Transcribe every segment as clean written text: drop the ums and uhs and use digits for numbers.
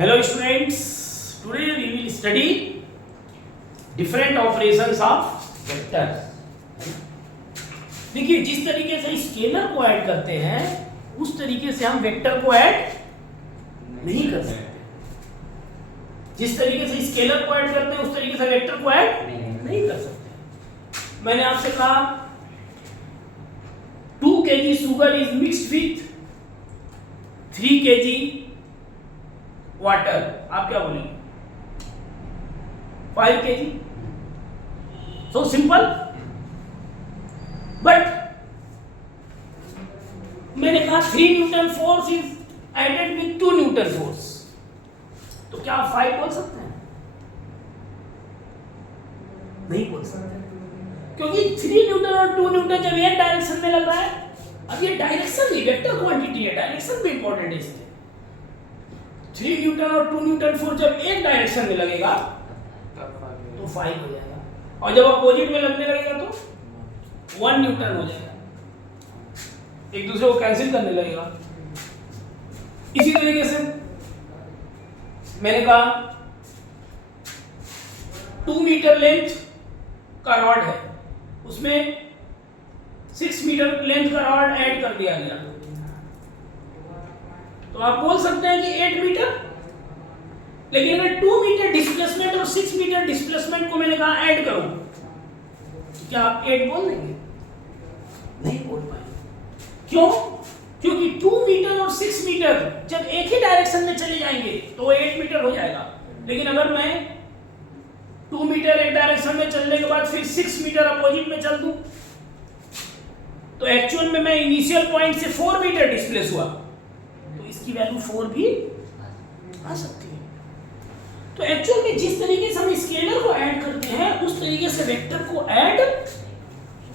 Hello students, today we will study different operations of vectors. देखिए जिस तरीके से स्केलर को ऐड करते हैं उस तरीके से हम वेक्टर को ऐड नहीं कर सकते. जिस तरीके से स्केलर को ऐड करते हैं उस तरीके से वेक्टर को ऐड नहीं कर सकते. मैंने आपसे कहा 2 kg sugar is mixed with 3 kg water. आप क्या बोलेंगे? 5 kg. So simple. बट मैंने कहा 3 newton force is added with 2 newton force. तो क्या आप 5 बोल सकते हैं? नहीं बोल सकते, क्योंकि 3 न्यूटन और 2 न्यूटन जब एक डायरेक्शन में लग रहा है, अब ये डायरेक्शन नहीं वेक्टर क्वांटिटी है, डायरेक्शन भी इंपॉर्टेंट है इसमें. 3 न्यूटन और 2 न्यूटन फोर्स जब एक डायरेक्शन में लगेगा तो 5 हो जाएगा, और जब अपोजिट में लगने लगेगा तो 1 न्यूटन हो जाएगा. एक दूसरे को कैंसिल करने लगेगा. इसी तरीके से मैंने कहा 2 मीटर लेंथ का रॉड है, उसमें 6 मीटर लेंथ का रॉड ऐड कर दिया गया, तो आप बोल सकते हैं कि 8 मीटर. लेकिन अगर 2 मीटर डिस्प्लेसमेंट और 6 मीटर डिस्प्लेसमेंट को मैंने कहा ऐड करो, तो क्या आप 8 बोल देंगे? नहीं बोल पाएंगे. क्यों? क्योंकि 2 मीटर और 6 मीटर जब एक ही डायरेक्शन में चले जाएंगे तो 8 मीटर हो जाएगा. लेकिन अगर मैं 2 मीटर एक डायरेक्शन में चलने के बाद फिर 6 मीटर अपोजिट में चल दूं, तो एक्चुअल में मैं इनिशियल पॉइंट से 4 मीटर डिस्प्लेस हुआ, तो इसकी वैल्यू 4 भी आ सकती है. तो एक्चुअल में जिस तरीके से हम स्केलर को ऐड करते हैं उस तरीके से वेक्टर को ऐड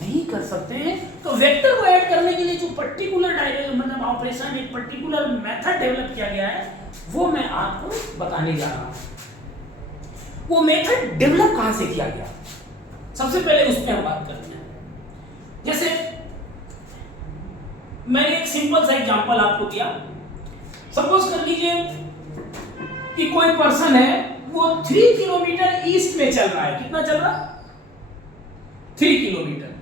नहीं कर सकते हैं. तो वेक्टर को ऐड करने के लिए जो पर्टिकुलर मतलब ऑपरेशन, एक पर्टिकुलर मेथड डेवलप किया गया है, वो मैं आपको बताने जा रहा हूं. वो मेथड डेवलप कहां से किया गया, सबसे पहले उस पर हम बात करते हैं. जैसे मैंने एक सिंपल सा एग्जांपल आपको दिया. सपोज कर लीजिए कि कोई पर्सन है, वो 3 किलोमीटर ईस्ट में चल रहा है. कितना चल रहा? 3 किलोमीटर.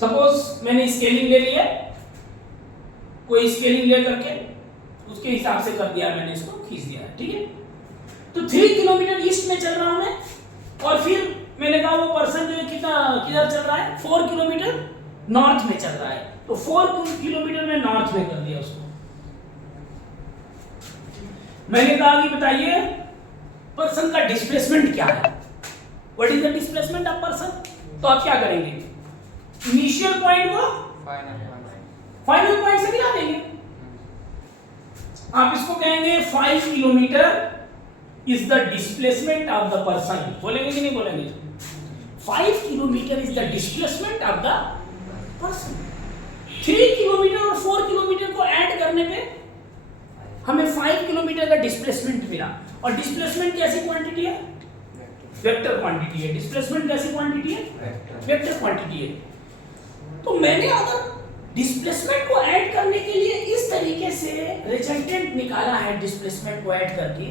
सपोज मैंने स्केलिंग ले लिया, कोई स्केलिंग ले करके उसके हिसाब से कर दिया, मैंने इसको खींच दिया, ठीक है. तो 3 किलोमीटर ईस्ट में चल रहा हूं मैं, और फिर मैंने कहा वो पर्सन जो है किधर चल रहा है? 4 किलोमीटर नॉर्थ में चल रहा है. तो 4 किलोमीटर में नॉर्थ में कर दिया उसको. मैंने कहा कि बताइए पर्सन का डिस्प्लेसमेंट क्या है, what is the displacement of person. तो आप क्या करेंगे? इनिशियल पॉइंट को फाइनल पॉइंट से मिला देंगे. आप इसको कहेंगे 5 kilometre is the displacement of the person. बोलेंगे कि नहीं बोलेंगे? 5 kilometre is the displacement of the person. 3 kilometre और 4 किलोमीटर को ऐड करने पे हमें 5 किलोमीटर का डिस्प्लेसमेंट मिला. और डिस्प्लेसमेंट कैसी क्वांटिटी है? वेक्टर क्वांटिटी है. डिस्प्लेसमेंट कैसी क्वांटिटी है? वेक्टर क्वांटिटी है. तो मैंने अगर डिस्प्लेसमेंट को ऐड करने के लिए इस तरीके से रिजल्टेंट निकाला है, डिस्प्लेसमेंट को ऐड करके,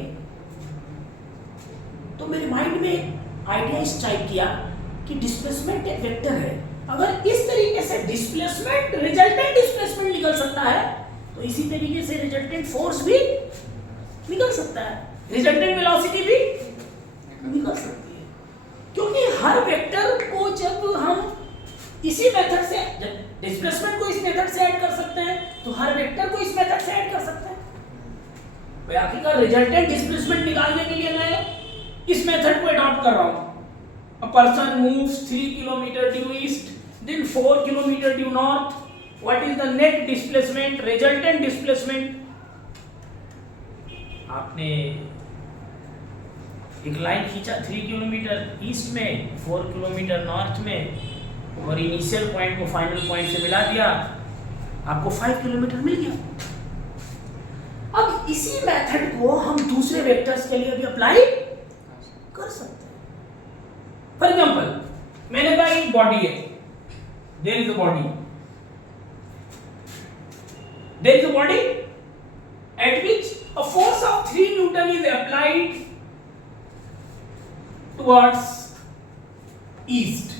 तो मेरे माइंड में आइडिया स्ट्राइक किया कि डिस्प्लेसमेंट एक वेक्टर है. अगर इस तरीके से डिस्प्लेसमेंट रिजल्टेंट डिस्प्लेसमेंट निकल सकता है, तो इसी तरीके से रिजल्टेंट फोर्स भी निकल सकता है, रिजल्टेंट वेलोसिटी भी निकल सकती है. क्योंकि हर वेक्टर को जब हम इसी मेथड से, जब डिस्प्लेसमेंट को इस मेथड से ऐड कर सकते हैं, तो हर वेक्टर को इस मेथड से ऐड कर सकते हैं. तो आखिरकार रिजल्टेंट डिस्प्लेसमेंट निकालने के लिए मैं इस मेथड को अडॉप्ट कर रहा हूं. A person moves 3 kilometer due east, then 4 kilometer due north. What is the net displacement, resultant displacement? आपने एक लाइन खींचा 3 किलोमीटर ईस्ट में, 4 किलोमीटर नॉर्थ में, और इनिशियल पॉइंट को फाइनल पॉइंट से मिला दिया, आपको 5 किलोमीटर मिल गया. अब इसी मेथड को हम दूसरे वेक्टर्स के लिए भी अप्लाई कर सकते हैं. फॉर एग्जाम्पल मैंने कहा एक बॉडी है, there is a body, there is a body at which a force of 3 Newton is applied towards east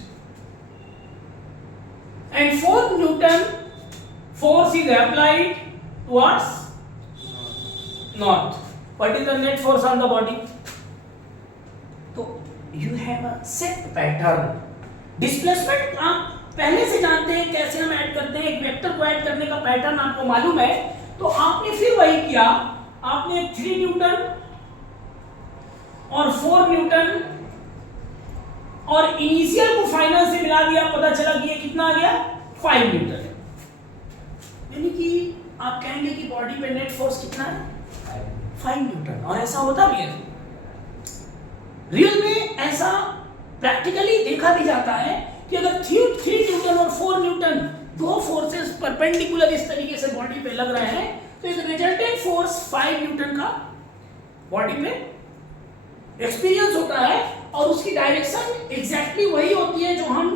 and 4 Newton force is applied towards north. What is the net force on the body? तो you have a set pattern. Displacement आप पहले से जानते हैं कैसे हम add करते हैं, एक वेक्टर को ऐड करने का पैटर्न आपको मालूम है, तो आपने फिर वही किया, आपने 3 न्यूटन और 4 न्यूटन और इनिशियल को फाइनल से मिला दिया, पता चला कि ये कितना आ गया 5 न्यूटन। यानी कि आप कहेंगे कि बॉडी पे नेट फोर्स कितना है 5 न्यूटन, और ऐसा होता भी है रियल में, ऐसा प्रैक्टिकली देखा भी जाता है कि अगर 3 न्यूटन और 4 न्यूटन दो फोर्सेस परपेंडिकुलर इस तरीके से बॉडी पे लग रहे हैं, तो एक रिजल्टेंट फोर्स 5 न्यूटन का बॉडी पे एक्सपीरियंस होता है, और उसकी डायरेक्शन एग्जैक्टली वही होती है जो हम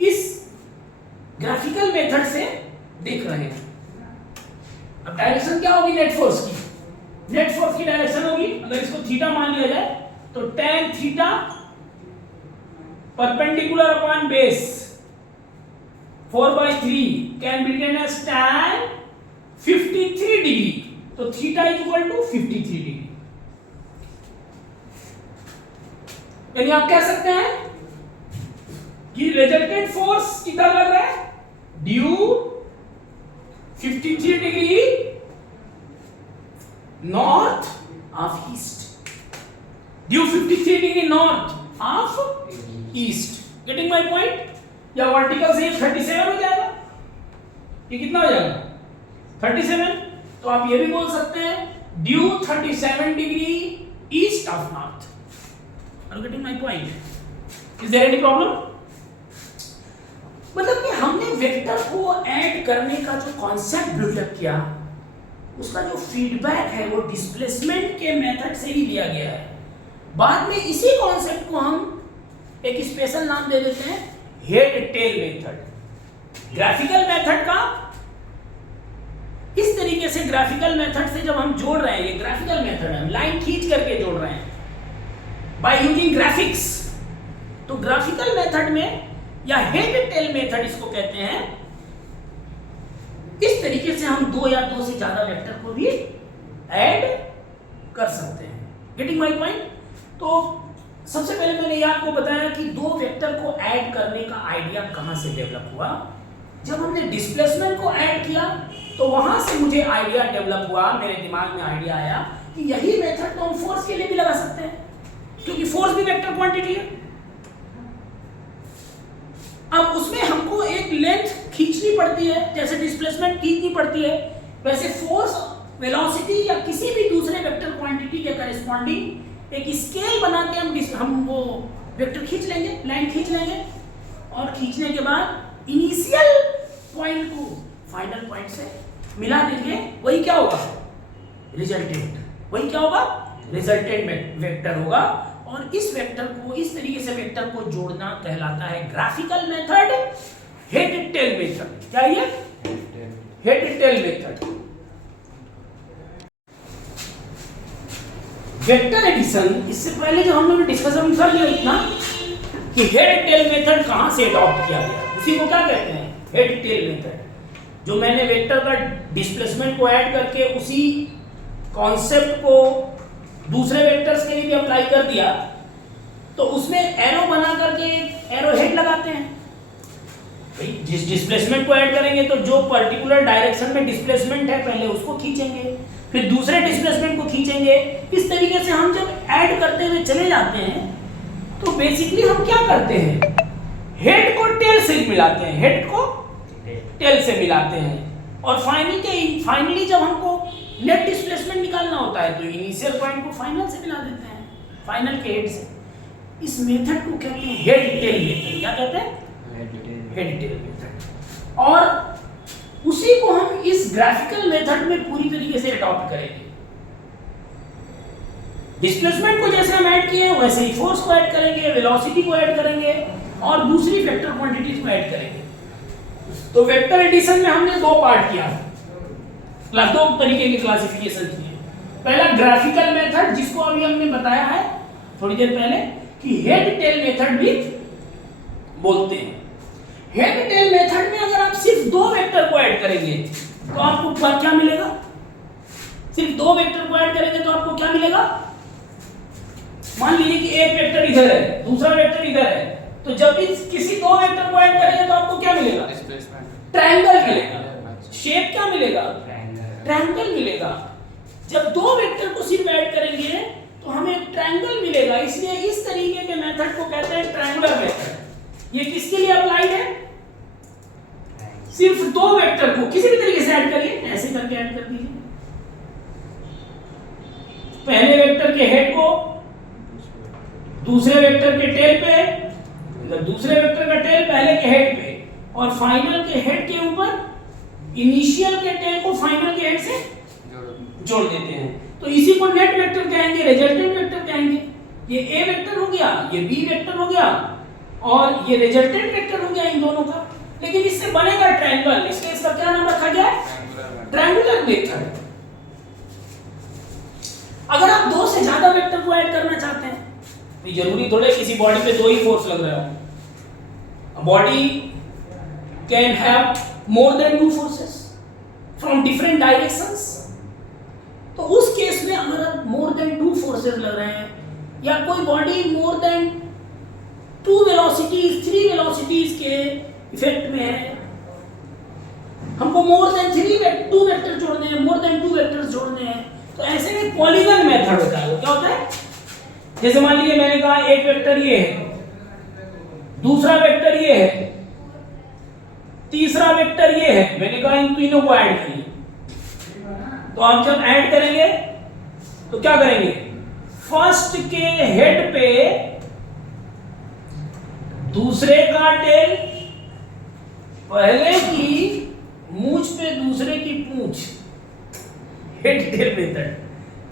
इस ग्राफिकल मेथड से देख रहे हैं। अब डायरेक्शन क्या होगी नेट फोर्स की? नेट फोर्स की डायरेक्शन होगी, अगर इसको थीटा मान लिया जाए तो tan theta perpendicular upon base 4/3 can be written as tan 53 degree, तो theta is equal to 53 degree। यानी आप कह सकते हैं कि रिजल्टेंट फोर्स कितना लग रहा है due 53 degree north of east, due 53 degree north of east. Getting my point? या वर्टिकल से 37 हो जाएगा, ये कितना हो जाएगा 37, तो आप ये भी बोल सकते हैं due 37 degree east of north. Are you getting my point? Is there any problem? मतलब कि हमने वेक्टर को ऐड करने का जो कॉन्सेप्ट डेवलप किया, उसका जो फीडबैक है वो डिस्प्लेसमेंट के मेथड से ही लिया गया है। बाद में इसी कॉन्सेप्ट को हम एक स्पेशल नाम दे देते हैं head tail method. Graphical method का इस तरीके से, ग्राफिकल मेथड से जब हम जोड़ रहे हैं, ये ग्राफिकल मेथड है, लाइन खींच करके जोड़ रहे हैं बाय यूजिंग ग्राफिक्स, तो ग्राफिकल मेथड में या हेड टेल मेथड इसको कहते हैं, इस तरीके से हम दो या दो से ज्यादा वेक्टर को भी ऐड कर सकते हैं। Getting my point? तो सबसे पहले मैंने ये आपको बताया कि दो वेक्टर को ऐड करने का आइडिया कहां से डेवलप हुआ। जब हमने डिस्प्लेसमेंट को ऐड किया तो वहां से मुझे आइडिया डेवलप हुआ, मेरे दिमाग में आइडिया आया कि यही मेथड तो हम फोर्स के लिए भी लगा सकते हैं, क्योंकि फोर्स भी वेक्टर क्वांटिटी है। अब उसमें हमको एक लेंथ खींचनी पड़ती है, जैसे डिस्प्लेसमेंट खींचनी पड़ती है, वैसे फोर्स, वेलोसिटी या किसी भी दूसरे वेक्टर क्वांटिटी के करेस्पॉन्डिंग एक स्केल बना के हम वो वेक्टर खींच लेंगे, लाइन खींच लेंगे, और खींचने के बाद इनिशियल पॉइंट को फाइनल पॉइंट से मिला देंगे। वही क्या होगा रिजल्टेंट, वही क्या होगा रिजल्टेंट वेक्टर होगा। और इस वेक्टर को, इस तरीके से वेक्टर को जोड़ना कहलाता है graphical method, head tail method. क्या ये head tail method? Vector addition, इससे पहले जो हम लोग डिस्कशन कर लिया इतना कि हेड टेल मेथड कहां से अडॉप्ट किया गया, उसी को क्या कहते हैं हेड टेल मेथड। जो मैंने वेक्टर का डिस्प्लेसमेंट को ऐड करके उसी कॉन्सेप्ट को दूसरे वेक्टर्स के लिए भी अप्लाई कर दिया, तो उसमें एरो बना करके एरो हेड लगाते हैं। भाई जिस डिस्प्लेसमेंट को ऐड करेंगे तो जो पर्टिकुलर डायरेक्शन में डिस्प्लेसमेंट है पहले उसको खींचेंगे, फिर दूसरे डिस्प्लेसमेंट को खींचेंगे। इस तरीके से हम जब ऐड करते हुए चले जाते हैं तो बेसिकली हम क्या करते हैं, हेड को टेल से मिलाते हैं, हेड को टेल से मिलाते हैं, और फाइनली जब हमको नेट डिस्प्लेसमेंट निकालना होता है तो इनिशियल पॉइंट को फाइनल से मिला देते हैं, फाइनल के हेड से। इस मेथड को कहते हैं हेड टेल मेथड। क्या कहते हैं हेड टेल मेथड। और उसी को हम इस ग्राफिकल मेथड में पूरी तरीके से अडॉप्ट करेंगे। डिस्प्लेसमेंट को जैसे हम ऐड किए वैसे ही फोर्स को ऐड करेंगे, वेलोसिटी को ऐड करेंगे, और दूसरी वेक्टर क्वांटिटीज को ऐड करेंगे। तो वेक्टर एडिशन में हमने दो पार्ट किया, दो तरीके की क्लासिफिकेशन की। पहला ग्राफिकल मेथड, जिसको अभी हमने बताया है थोड़ी देर पहले कि हेड टेल मेथड भी बोलते हैं। हेड टेल मेथड में अगर आप सिर्फ दो वेक्टर को ऐड करेंगे तो आपको क्या मिलेगा? सिर्फ दो वेक्टर को ऐड करेंगे तो आपको क्या मिलेगा? मान लीजिए कि एक वेक्टर इधर है, दूसरा वेक्टर इधर है, तो जब भी किसी दो वेक्टर को ऐड करेंगे तो आपको क्या मिलेगा? ट्रायंगल मिलेगा। शेप क्या मिलेगा? ट्रायंगल मिलेगा। जब दो वेक्टर को सिर्फ ऐड करेंगे तो हमें एक ट्रायंगल मिलेगा, इसलिए इस तरीके के मेथड को कहते हैं ट्रायंगुलर मेथड। ये किसके लिए अप्लाइड है? सिर्फ दो वेक्टर को किसी भी तरीके से ऐड करिए, ऐसे करके ऐड कर दीजिए। पहले वेक्टर के हेड को दूसरे वेक्टर के टेल पे, दूसरे वेक्टर का टेल पहले के हेड पे, और फाइनल के हेड के ऊपर इनिशियल के टेल को फाइनल के हेड से जोड़ देते हैं। तो इसी को नेट वेक्टर कहेंगे, रिजल्टेंट वेक्टर कहेंगे। ये ए वेक्टर हो गया, ये बी वेक्टर हो गया, और ये रिजल्टेंट वेक्टर हो गया इन दोनों का। लेकिन इससे बनेगा ट्रायंगल, इसलिए इसका क्या नाम रखा गया? Triangular method. अगर आप दो से ज्यादा वेक्टर को ऐड करना चाहते हैं, तो जरूरी थोड़े किसी बॉडी पे दो ही फोर्स लग रहा हो। Body can have more than two forces from different directions. तो उस केस में अगर मोर देन टू फोर्सेस लग रहे हैं, या कोई body more than two velocities, three velocities के इफेक्ट में है, हमको मोर देन टू वेक्टर जोड़ने हैं, मोर देन टू वेक्टर्स जोड़ने हैं, तो ऐसे में पॉलीगन मेथड होता है। वो क्या होता है? जैसे मान लीजिए मैंने कहा एक वेक्टर ये है, दूसरा वेक्टर ये है, तीसरा वेक्टर ये है, मैंने कहा इन तीनों को ऐड करिए। तो आप जब ऐड करेंगे तो क्या करेंगे? फर्स्ट के हेड पे दूसरे का टेल, पहले की मूंछ पे दूसरे की पूंछ, हेड टेल मेथड।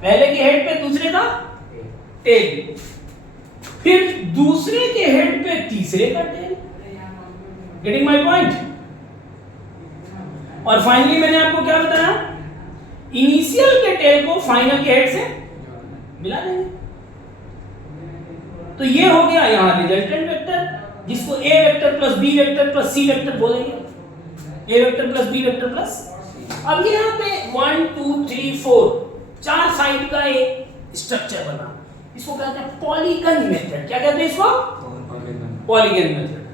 पहले के हेड पे दूसरे का टेल, फिर दूसरे के हेड पे तीसरे का टेल। Getting my point? और फाइनली मैंने आपको क्या बताया? इनिशियल के टेल को फाइनल के हेड से मिला देंगे। तो ये हो गया यहां रिजल्टेंट वेक्टर, जिसको A vector plus B vector plus C vector बोलेंगे। A vector plus B vector plus, अब यहाँ पे 1 2 3 4 चार साइड का एक स्ट्रक्चर बना, इसको कहते हैं पॉलीगन मेथड। क्या कहते हैं इसको? Polygon method.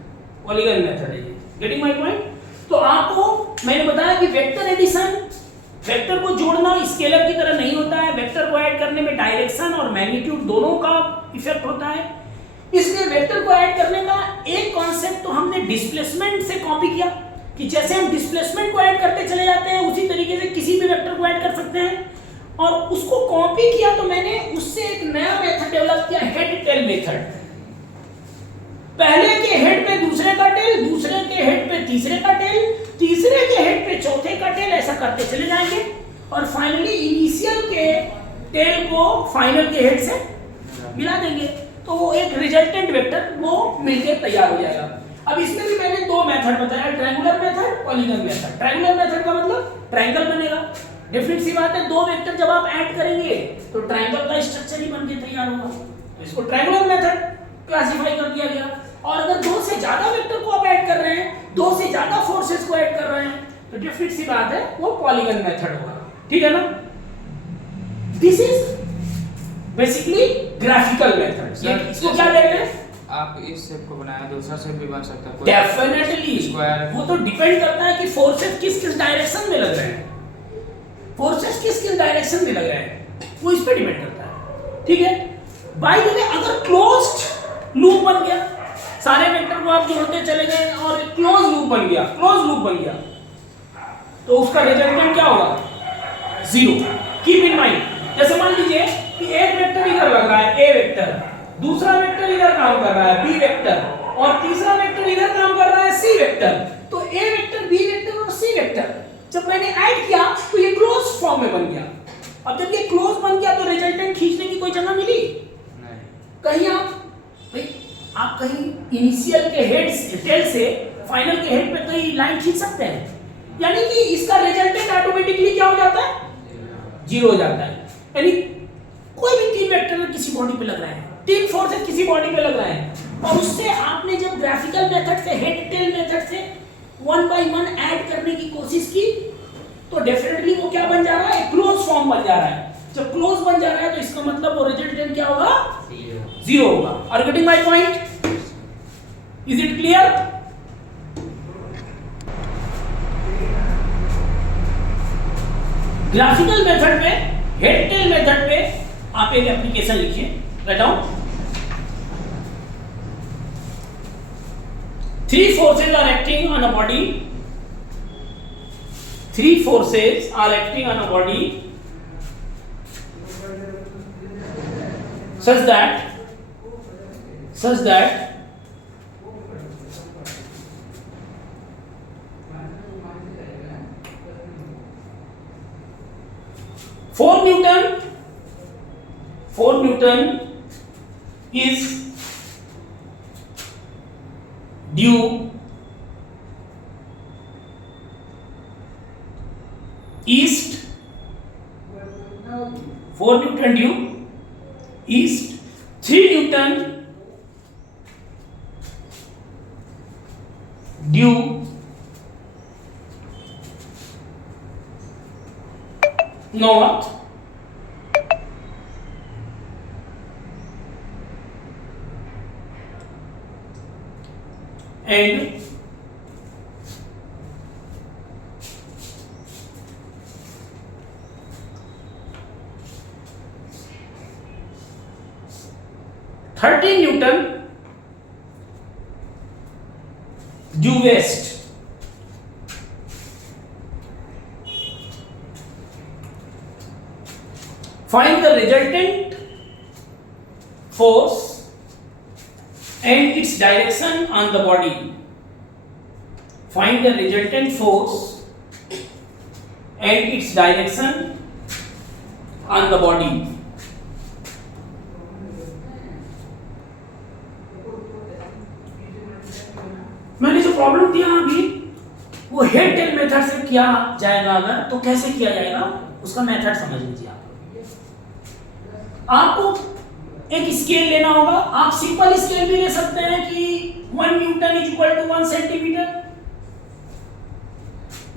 पॉलीगन मेथड है ये। Getting my point? तो आपको मैंने बताया कि वेक्टर एडिशन, वेक्टर को जोड़ना स्केलर की तरह नहीं होता है। वेक्टर को ऐड करने में डायरेक्शन और मैग्नीट्यूड दोनों का इफेक्ट होता है। इसलिए वेक्टर को ऐड करने का एक कॉन्सेप्ट तो हमने डिस्प्लेसमेंट से कॉपी किया, कि जैसे हम डिस्प्लेसमेंट को ऐड करते चले जाते हैं, उसी तरीके से किसी भी वेक्टर को ऐड कर सकते हैं। और उसको कॉपी किया तो मैंने उससे एक नया मेथड डेवलप किया, हेड टेल मेथड। पहले के हेड पे दूसरे का टेल, दूसरे के हेड पे तीसरे का टेल, तीसरे के हेड पे चौथे का टेल, ऐसा करते चले जाएंगे, और फाइनली इनिशियल के टेल को फाइनल के हेड से मिला देंगे। तो वो एक रिजल्टेंट वेक्टर वो मिलकर तैयार हो जाएगा। अब इसमें भी मैंने दो मेथड बताया, triangular method, polygon method. Triangular method का मतलब ट्रायंगल बनेगा। डेफिनेट सी बात है, दो वेक्टर जब आप ऐड करेंगे तो ट्रायंगल का स्ट्रक्चर ही बनके तैयार होगा। तो इसको ट्रायंगुलर मेथड क्लासिफाई कर दिया गया। और अगर दो से ज्यादा वेक्टर को आप ऐड कर रहे हैं, दो से ज्यादा फोर्सेस को ऐड कर रहे हैं, तो डेफिनेट सी बात है वो पॉलीगन मेथड होगा। ठीक है ना? This is basically graphical method. इसको क्या कहते हैं? आप इस शेप को बनाया, दूसरा शेप भी बन सकता है। डेफिनेटली वो तो डिपेंड करता है कि फोर्सेस किस किस डायरेक्शन में लग रहे हैं, फोर्सेस किस किस डायरेक्शन में लग रहे हैं, वो इस पे डिपेंड करता है। ठीक है? बाय द वे, अगर क्लोज्ड लूप बन गया, सारे वेक्टर को आप जोड़ते चले गए और क्लोज लूप बन गया, क्लोज लूप बन गया, तो उसका रिजल्टेंट क्या होगा? जीरो। कीप इन माइंड, जैसे मान लीजिए कि एक वेक्टर इधर लग रहा है, ए वेक्टर, दूसरा वेक्टर इधर काम कर रहा है, बी वेक्टर, और तीसरा वेक्टर इधर काम कर रहा है, सी वेक्टर। तो ए वेक्टर, बी वेक्टर और सी वेक्टर जब मैंने ऐड किया तो ये क्लोज फॉर्म में बन गया। अब जब ये क्लोज बन गया तो रिजल्टेंट खींचने की कोई जगह मिली नहीं। कहीं आप कहीं इनिशियल के हेड से, टेल से फाइनल के हेड पे कहीं लाइन खींच सकते हैं, यानी कि इसका रिजल्टेंट ऑटोमेटिकली क्या हो जाता है? जीरो हो जाता है। यानी कोई भी 3 वेक्टर किसी बॉडी पे लग रहा है, 3 फोर्सेस किसी बॉडी पे लग रहा है, और उससे आपने जब ग्राफिकल मेथड से, हेड टेल मेथड से 1 by 1 ऐड करने की कोशिश की, तो डेफिनेटली वो क्या बन जा रहा है, क्लोज फॉर्म बन जा रहा है। जब क्लोज बन जा रहा है तो इसका मतलब वो रिजल्टेंट क्या होगा, 0 होगा। Are getting my point? Is it clear? Graphical method में, हेड टेल मेथड पे आप एक एप्लीकेशन लिखिए, write down. 3 forces are acting on a body. 3 forces are acting on a body such that 4 Newton is due east, 4 Newton due east, 3 Newton due north, and 13 Newton due west. Find the resultant force and its direction on the body. Find the resultant force and its direction on the body. मैंने जो problem दिया अभी वो head tail method से किया जाएगा, अगर तो कैसे किया जाएगा उसका मेथड समझ लीजिए। आपको एक स्केल लेना होगा। आप सिंपल स्केल भी ले सकते हैं कि 1 newton is equal to 1 centimetre,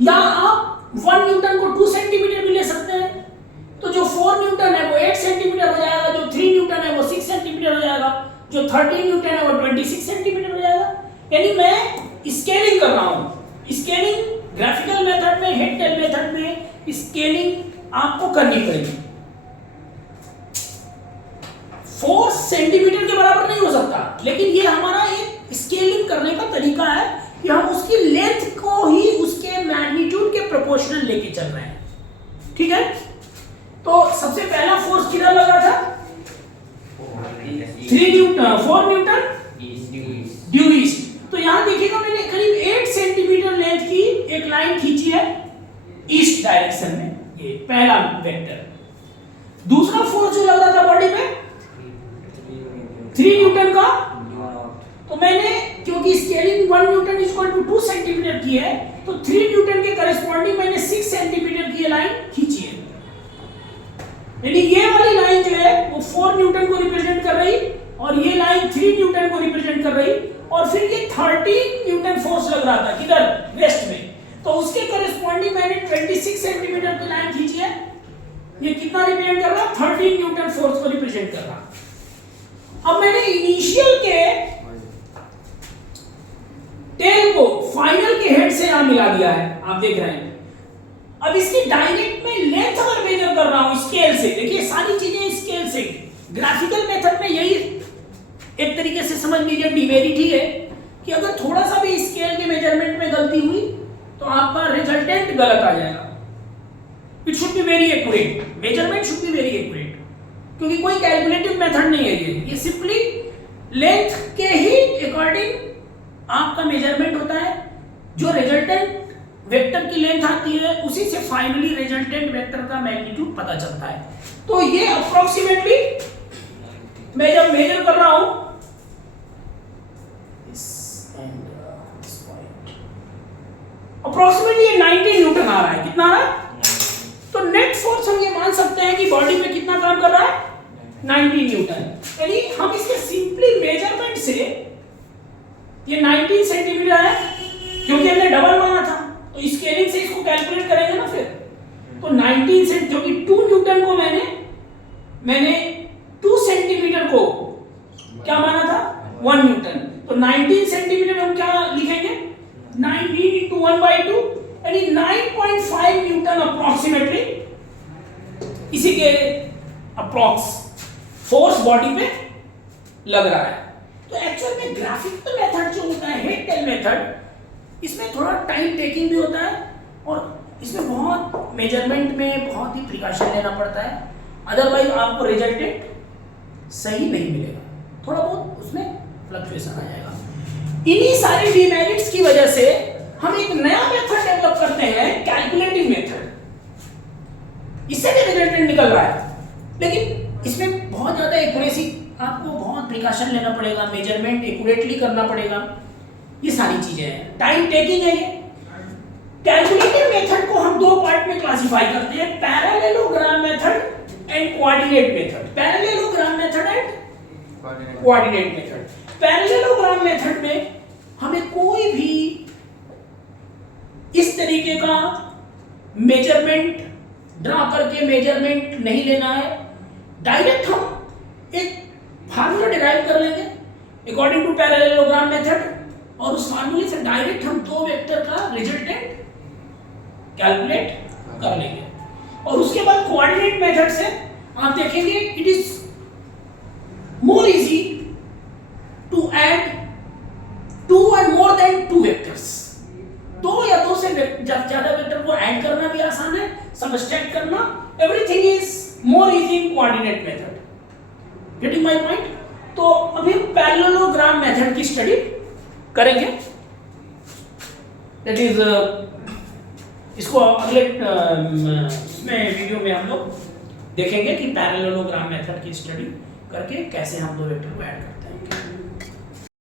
या आप 1 न्यूटन को 2 सेंटीमीटर भी ले सकते हैं। तो जो 4 न्यूटन है वो 8 सेंटीमीटर हो जाएगा, जो 3 न्यूटन है वो 6 सेंटीमीटर हो जाएगा, जो 13 न्यूटन है वो 26 सेंटीमीटर हो जाएगा। यानी मैं स्केलिंग कर रहा हूं। स्केलिंग ग्राफिकल मेथड में, हेड टेल मेथड में स्केलिंग आपको करनी पड़ेगी। 4 सेंटीमीटर के बराबर नहीं हो सकता, लेकिन ये हमारा एक स्केलिंग करने का तरीका है कि हम उसकी लेंथ को ही उसके मैग्नीट्यूड के प्रोपोर्शनल लेके चल रहे हैं। ठीक है, तो सबसे पहला फोर्स किधर लगा था? 4 न्यूटन ड्यू ईस्ट। तो यहां देखिएगा मैंने करीब 8 सेंटीमीटर लेंथ की एक लाइन खींची है ईस्ट डायरेक्शन में, ये पहला वेक्टर। दूसरा फोर्स जो लग रहा था बॉडी में 3 न्यूटन का, तो मैंने क्योंकि scaling 1 newton is equal to 2 centimetre की है, तो 3 न्यूटन के करेस्पॉन्डिंग मैंने 6 सेंटीमीटर की लाइन खींची है। यानी ये वाली लाइन जो है वो 4 न्यूटन को रिप्रेजेंट कर रही, और ये लाइन 3 न्यूटन को रिप्रेजेंट कर रही, और फिर ये 13 न्यूटन फोर्स लग रहा था किधर? वेस्ट में। तो उसके करेस्पॉन्डिंग मैंने 26 सेंटीमीटर की लाइन खींची है। ये कितना रिप्रेजेंट कर रहा? 13 न्यूटन फोर्स को रिप्रेजेंट कर रहा। अब मैंने इनिशियल के टेल को फाइनल के हेड से यहां मिला दिया है, आप देख रहे हैं। अब इसकी डायरेक्ट में लेंथ अगर मेजर कर रहा हूं स्केल से, देखिए सारी चीजें स्केल से। ग्राफिकल मेथड में यही एक तरीके से समझ लीजिए डिमेरिट ही है कि अगर थोड़ा सा भी स्केल के मेजरमेंट में गलती हुई तो आपका रिजल्टेंट गलत आ जाएगा। It should be very accurate, measurement should be very accurate, क्योंकि कोई कैलकुलेटिव मेथड नहीं है ये सिंपली लेंथ के ही अकॉर्डिंग आपका मेजरमेंट होता है। जो रिजल्टेंट वेक्टर की लेंथ आती है उसी से फाइनली रिजल्टेंट वेक्टर का मैग्नीट्यूड पता चलता है। तो ये अप्रोक्सीमेटली मैं जब मेजर कर रहा हूं अप्रोक्सीमेटली 19 न्यूटन आ रहा है। कितना आ रहा है? तो नेट फोर्स हम ये मान सकते हैं कि बॉडी पे कितना काम कर रहा है 19 न्यूटन। यानी हम इसके सिंपली मेजरमेंट से ये 19 सेंटीमीटर है क्योंकि हमने डबल माना था, तो स्केलिंग से इसको कैलकुलेट करेंगे ना फिर, तो 19 सेंट जो कि 2 न्यूटन को मैंने 2 सेंटीमीटर को क्या माना था 1 न्यूटन, तो 19 सेंटीमीटर हम क्या लिखेंगे 19 into 1/2 यानी 9.5 न्यूटन अप्रोक्सीमेटली इसी के अप्रोक्स फोर्स बॉडी पे लग रहा है। तो एक्चुअल में ग्राफिकल मेथड जो होता है हेड टेल मेथड, इसमें थोड़ा टाइम टेकिंग भी होता है और इसमें बहुत मेजरमेंट में बहुत ही प्रिकॉशन लेना पड़ता है, अदरवाइज आपको रिजल्टेड सही नहीं मिलेगा, थोड़ा बहुत उसमें फ्लक्चुएशन आ जाएगा। इन्हीं सारे डिमेरिट्स की वजह से हम एक नया मेथड डेवलप करते हैं कैलकुलेटिंग मेथड, इससे भी रिजल्टेंट निकल रहा है, लेकिन इसमें बहुत ज्यादा एक्यूरेसी, आपको बहुत प्रिकॉशन लेना पड़ेगा, मेजरमेंट एक्यूरेटली करना पड़ेगा, ये सारी चीजें हैं, टाइम टेकिंग है ये। कैलकुलेटिव मेथड को हम 2 पार्ट में क्लासिफाई करते हैं, parallelogram method and coordinate method. Parallelogram method and coordinate method. Parallelogram method में हमें कोई भी इस तरीके का मेजरमेंट ड्रा करके मेजरमेंट नहीं लेना है, डायरेक्ट हम एक फार्मूला डिराइव कर लेंगे अकॉर्डिंग टू पैरेललोग्राम मेथड, और उस फार्मूले से डायरेक्ट हम 2 वेक्टर का रिजल्टेंट कैलकुलेट कर लेंगे। और उसके बाद कोऑर्डिनेट मेथड से आप देखेंगे it is more easy to add 2 and more than 2 vectors. 2 या 2 से ज्यादा वेक्टर को ऐड करना भी आसान है, सबट्रैक्ट करना, everything is more easy in coordinate method. Getting my point? तो अभी पैरेललोग्राम मेथड की स्टडी करेंगे, दैट इज इसको अगले इसमें वीडियो में हम लोग देखेंगे कि पैरेललोग्राम मेथड की स्टडी करके कैसे हम 2 वेक्टर को ऐड करते हैं।